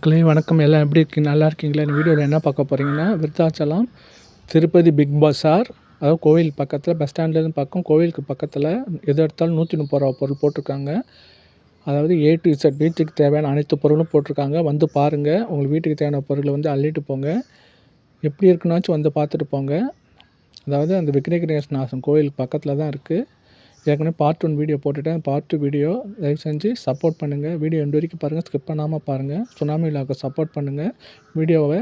மக்களே வணக்கம். எல்லாம் எப்படி இருக்கீங்க? நல்லா இருக்கீங்களா? இந்த வீடியோவில் என்ன பார்க்க போகிறீங்கன்னா, விருத்தாச்சலம் திருப்பதி பிக் பஸார், அதாவது கோவில் பக்கத்தில், பஸ் ஸ்டாண்ட்லேருந்து பக்கம், கோவிலுக்கு பக்கத்தில் எது எடுத்தாலும் 130 ரூபா பொருள் போட்டிருக்காங்க. அதாவது A to Z வீட்டுக்கு தேவையான அனைத்து பொருளும் போட்டிருக்காங்க. வந்து பாருங்கள், உங்களுக்கு வீட்டுக்கு தேவையான பொருளை வந்து அள்ளிட்டு போங்க. எப்படி இருக்குன்னாச்சும் வந்து பார்த்துட்டு போங்க. அதாவது அந்த விக்னேஸ்வரநாதன் கோவிலுக்கு பக்கத்தில் தான் இருக்குது. ஏற்கனவே பார்ட் 1 வீடியோ போட்டுவிட்டேன். பார்ட் 2 வீடியோ தயவு செஞ்சு சப்போர்ட் பண்ணுங்கள். வீடியோ எண்டு வரைக்கும் பாருங்கள், ஸ்கிப் பண்ணாமல் பாருங்கள். சுனாமி விலாக்கு சப்போர்ட் பண்ணுங்கள். வீடியோவை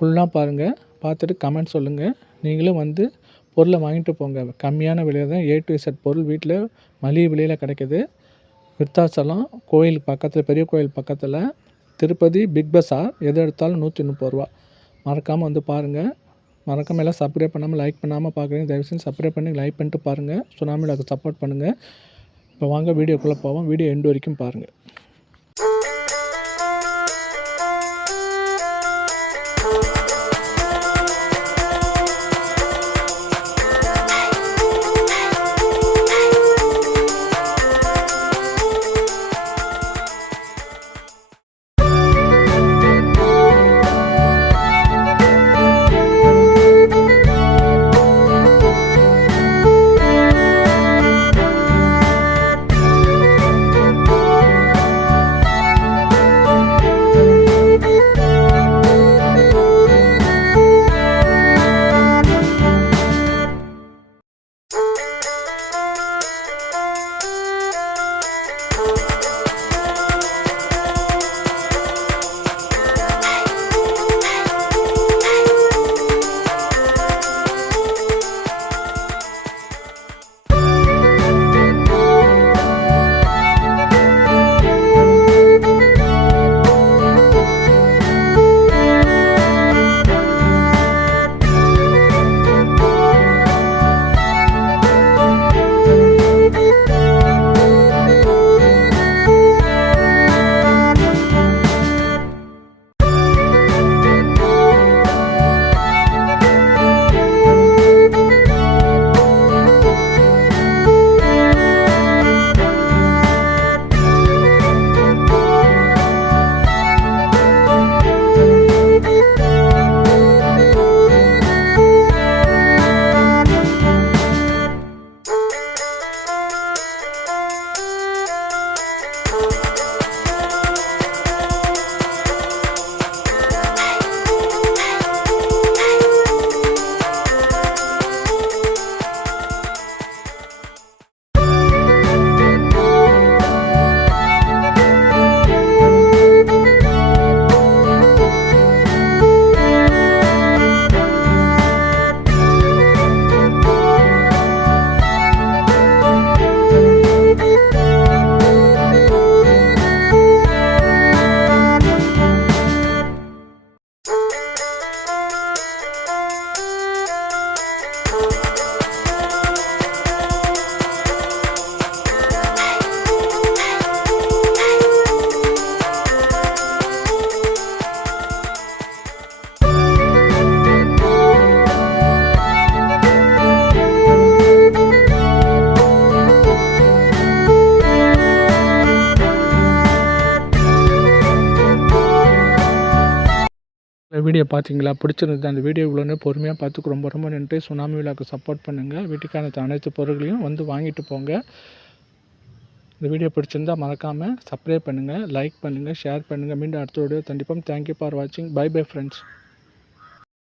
ஃபுல்லாக பாருங்கள், பார்த்துட்டு கமெண்ட் சொல்லுங்கள். நீங்களும் வந்து பொருளை வாங்கிட்டு போங்க. கம்மியான விலையில் தான் A to Z பொருள் வீட்டில் மலிவு விலையில் கிடைக்கிது. விருத்தாச்சலம் கோயில் பக்கத்தில், பெரிய கோயில் பக்கத்தில் திருப்பதி பிக் பஸார், எது எடுத்தாலும் 130 ரூபா. மறக்காமல் வந்து பாருங்கள். மறக்காமல் எல்லாம் சப்ஸ்கிரைப் பண்ணாமல் லைக் பண்ணாமல் பார்க்குறீங்க. தயவு செஞ்சு சப்ஸ்கிரைப் பண்ணி லைக் பண்ணிட்டு பாருங்கள். சுனாமியில் அதை சப்போர்ட் பண்ணுங்கள். இப்போ வாங்க வீடியோக்குள்ளே போவோம். வீடியோ எண்டு வரைக்கும் பாருங்கள். வீடியோ பார்த்தீங்களா? பிடிச்சிருந்தது. அந்த வீடியோ இவ்வளோ நேரம் பொறுமையாக பார்த்துக்கு ரொம்ப ரொம்ப நன்றி. சுனாமி விழாக்கு சப்போர்ட் பண்ணுங்கள். வீட்டுக்கான அனைத்து பொருட்களையும் வந்து வாங்கிட்டு போங்க. இந்த வீடியோ பிடிச்சிருந்தால் மறக்காமல் சப்ஸ்கிரைப் பண்ணுங்கள், லைக் பண்ணுங்கள், ஷேர் பண்ணுங்கள். மீண்டும் அடுத்த வீடியோ கண்டிப்பாக. தேங்க்யூ ஃபார் வாட்சிங். Bye bye friends.